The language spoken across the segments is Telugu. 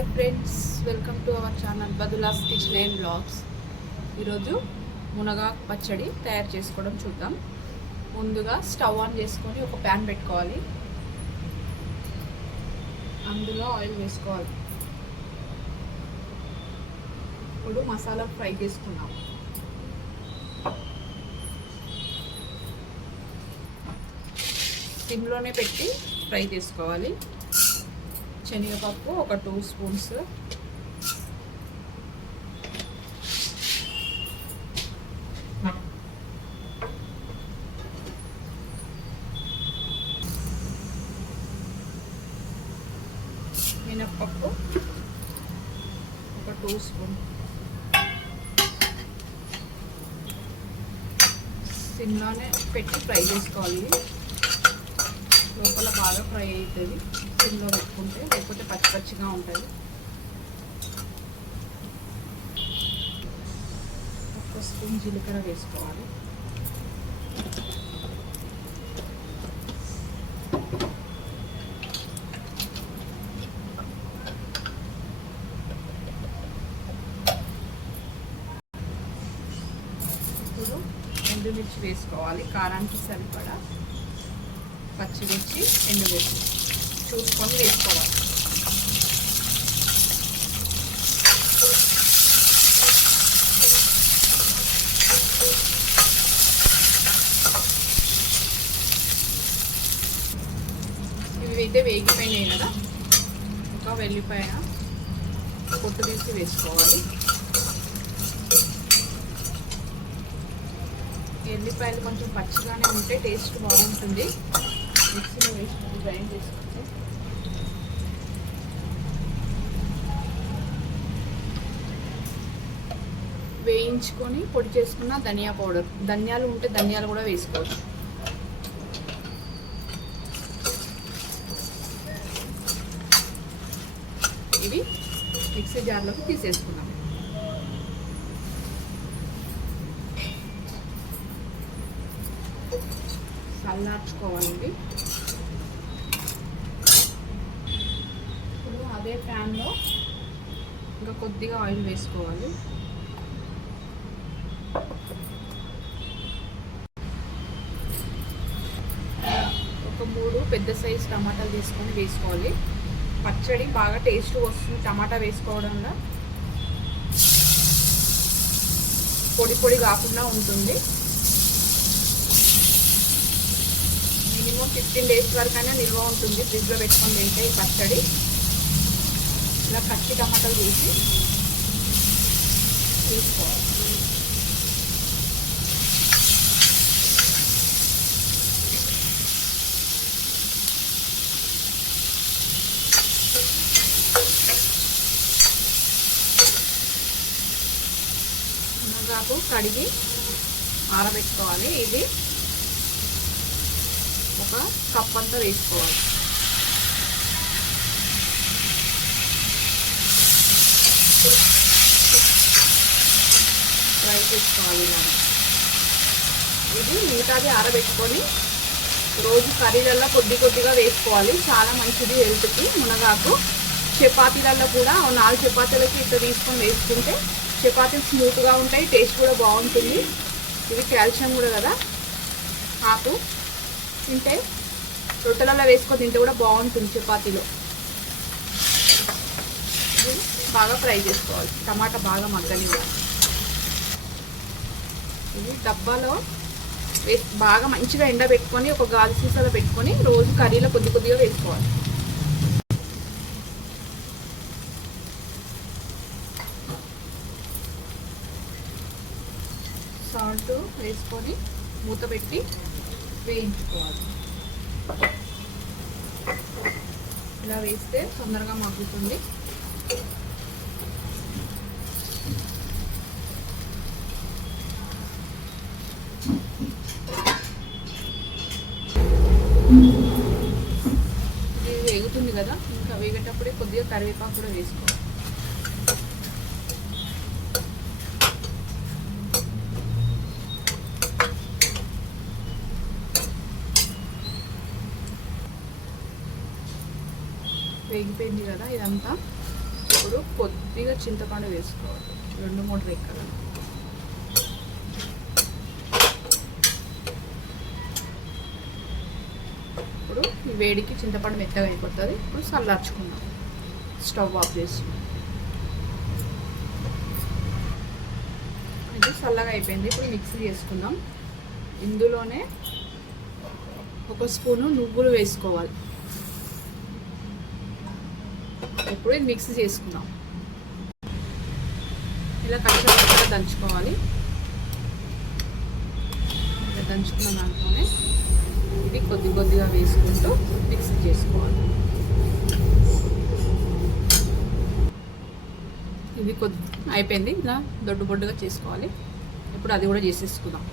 Hi friends welcome to our channel బదులాస్ kitchen and blogs. ఈరోజు మునగాకు పచ్చడి తయారు చేసుకోవడం చూద్దాం. ముందుగా స్టవ్ ఆన్ చేసుకొని ఒక ప్యాన్ పెట్టుకోవాలి. అందులో ఆయిల్ వేసుకోవాలి. ఇప్పుడు మసాలా ఫ్రై చేసుకున్నాం సిమ్లోనే పెట్టి ఫ్రై చేసుకోవాలి. శనగపప్పు ఒక టూ స్పూన్స్. మినప్పప్పు ఒక టూ స్పూన్. సిమ్లోనే పెట్టి ఫ్రై చేసుకోవాలి. లోపల బాగా ఫ్రై అవుతుంది సిమ్లో పెట్టుకుంటే లేకపోతే పచ్చి పచ్చిగా ఉంటుంది. ఒక స్పూన్ జీలకర్ర వేసుకోవాలి. ఇప్పుడు ఎండుమిర్చి వేసుకోవాలి. కారానికి సరిపడా పచ్చిమిర్చి ఎండుమిర్చి చూసుకొని వేసుకోవాలి. ఇవి అయితే వేగిపోయినాయి కదా. ఇంకా వెళ్ళిపోయా పొట్టు తీసి వేసుకోవాలి. ఎల్లిపాయలు కొంచెం పచ్చిగానే ఉంటే టేస్ట్ బాగుంటుంది. మిక్సీలో వేసుకొని గ్రైండ్ చేసుకుంటే వేయించుకొని పొడి చేసుకున్న ధనియా పౌడర్. ధనియాలు ఉంటే ధనియాలు కూడా వేసుకోవచ్చు. ఇవి మిక్సీ జార్లోకి తీసేసుకున్నాం. చల్లార్చుకోవాలండి ఇప్పుడు అదే ప్యాన్లో ఇంకా కొద్దిగా ఆయిల్ వేసుకోవాలి. ఒక మూడు పెద్ద సైజ్ టమాటాలు తీసుకొని వేసుకోవాలి. పచ్చడి బాగా టేస్ట్ వస్తుంది టమాటా వేసుకోవడం వల్ల. పొడి పొడి కాకుండా ఉంటుంది. ఆల్మోస్ట్ ఫిఫ్టీన్ డేస్ వరకైనా నిల్వ ఉంటుంది. ఫ్రిడ్జ్లో పెట్టుకొని తింటే ఈ పచ్చడి. ఇలా పచ్చి టమాటాలు వేసి తీసుకోవాలి. మునగాకు కడిగి ఆరబెట్టుకోవాలి. ఇది ఒక కప్ అంతా వేసుకోవాలి. ఫ్రై చేసుకోవాలి ఇలా. ఇది మిగతాది ఆరబెట్టుకొని రోజు కర్రీలలో కొద్ది కొద్దిగా వేసుకోవాలి. చాలా మంచిది హెల్త్కి. మునగాకు చపాతీలలో కూడా నాలుగు చపాతీలకి ఇట్లా తీసుకొని వేసుకుంటే చపాతీలు స్మూత్గా ఉంటాయి టేస్ట్ కూడా బాగుంటుంది. ఇది కాల్షియం కూడా కదా. ఆకు తింటే రొట్టెలలో వేసుకొని తింటే కూడా బాగుంటుంది చపాతీలో. ఇది బాగా ఫ్రై చేసుకోవాలి. టమాటా బాగా మగ్గనివ్వాలి. ఇది డబ్బాలో వే బాగా మంచిగా ఎండబెట్టుకొని ఒక గాలి సీసాలో పెట్టుకొని రోజు కర్రీలో కొద్ది కొద్దిగా వేసుకోవాలి. సాల్ట్ వేసుకొని మూత పెట్టి వేయించుకోవాలి. ఇలా వేస్తే తొందరగా మగ్గుతుంది. ఇది వేగుతుంది కదా ఇంకా వేగేటప్పుడే కొద్దిగా కరివేపాకు కూడా వేసుకోవాలి. వేగిపోయింది కదా ఇదంతా. ఇప్పుడు కొద్దిగా చింతపండు వేసుకోవాలి. రెండు మూడు రెక్కలు. ఇప్పుడు ఈ వేడికి చింతపండు మెత్తగా అయిపోతుంది. ఇప్పుడు చల్లార్చుకుందాం స్టవ్ ఆఫ్ చేసి ఇది చల్లగా అయిపోయింది. ఇప్పుడు మిక్సీ చేసుకుందాం. ఇందులోనే ఒక స్పూను నువ్వులు వేసుకోవాలి. ఇప్పుడు ఇది మిక్సీ చేసుకుందాం ఇలా కష్టపడి దంచుకోవాలి. ఇలా దంచుకున్న దాంట్లోనే ఇది కొద్ది కొద్దిగా వేసుకుంటూ మిక్సీ చేసుకోవాలి. ఇది కొద్ది అయిపోయింది. ఇలా దొడ్డు బొడ్డుగా చేసుకోవాలి. ఇప్పుడు అది కూడా చేసేసుకుందాం.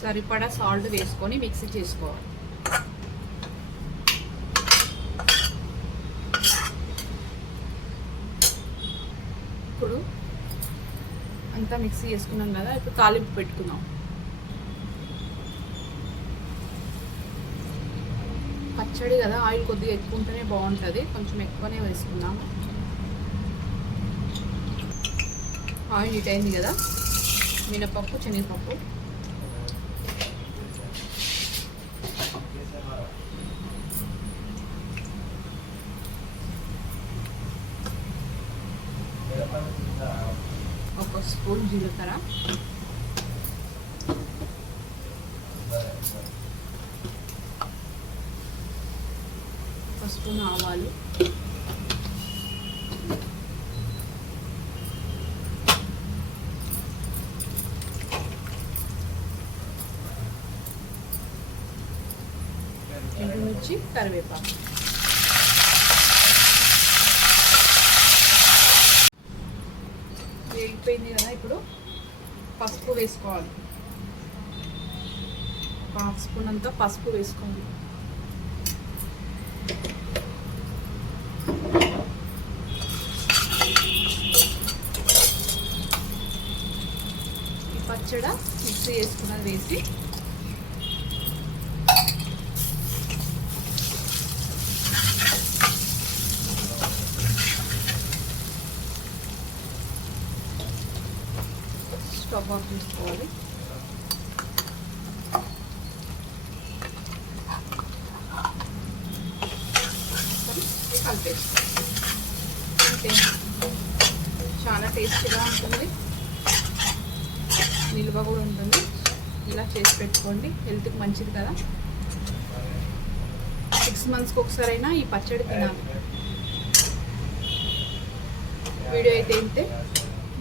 సరిపడా సాల్ట్ వేసుకొని మిక్సీ చేసుకోవాలి. ఇప్పుడు అంతా మిక్సీ చేసుకున్నాం కదా ఇప్పుడు తాలింపు పెట్టుకుందాం. పచ్చడి కదా ఆయిల్ కొద్దిగా ఎక్కువ ఉంటేనే బాగుంటుంది. కొంచెం ఎక్కువనే వేసుకుందాం. ఆయిల్ హీట్ అయింది కదా మినపప్పు శనగపప్పు ఒక స్పూన్ జీలకర్ర. పసుపు స్పూన్ ఆవాలు. ఎండుమిర్చి కరివేపాకు. వేగిపోయింది కదా ఇప్పుడు పసుపు వేసుకోవాలి. హాఫ్ స్పూన్ అంతా పసుపు వేసుకోండి. ఈ పచ్చడి మిక్సీ వేసుకున్నది వేసి స్టవ్ తీసుకోవాలి కలిపేసుకోవాలి చాలా టేస్టీగా ఉంటుంది. నిల్వ కూడా ఉంటుంది. ఇలా చేసి పెట్టుకోండి. హెల్త్కి మంచిది కదా. సిక్స్ మంత్స్కి ఒకసారైనా ఈ పచ్చడి తినాలి. వీడియో అయితే ఇంతే.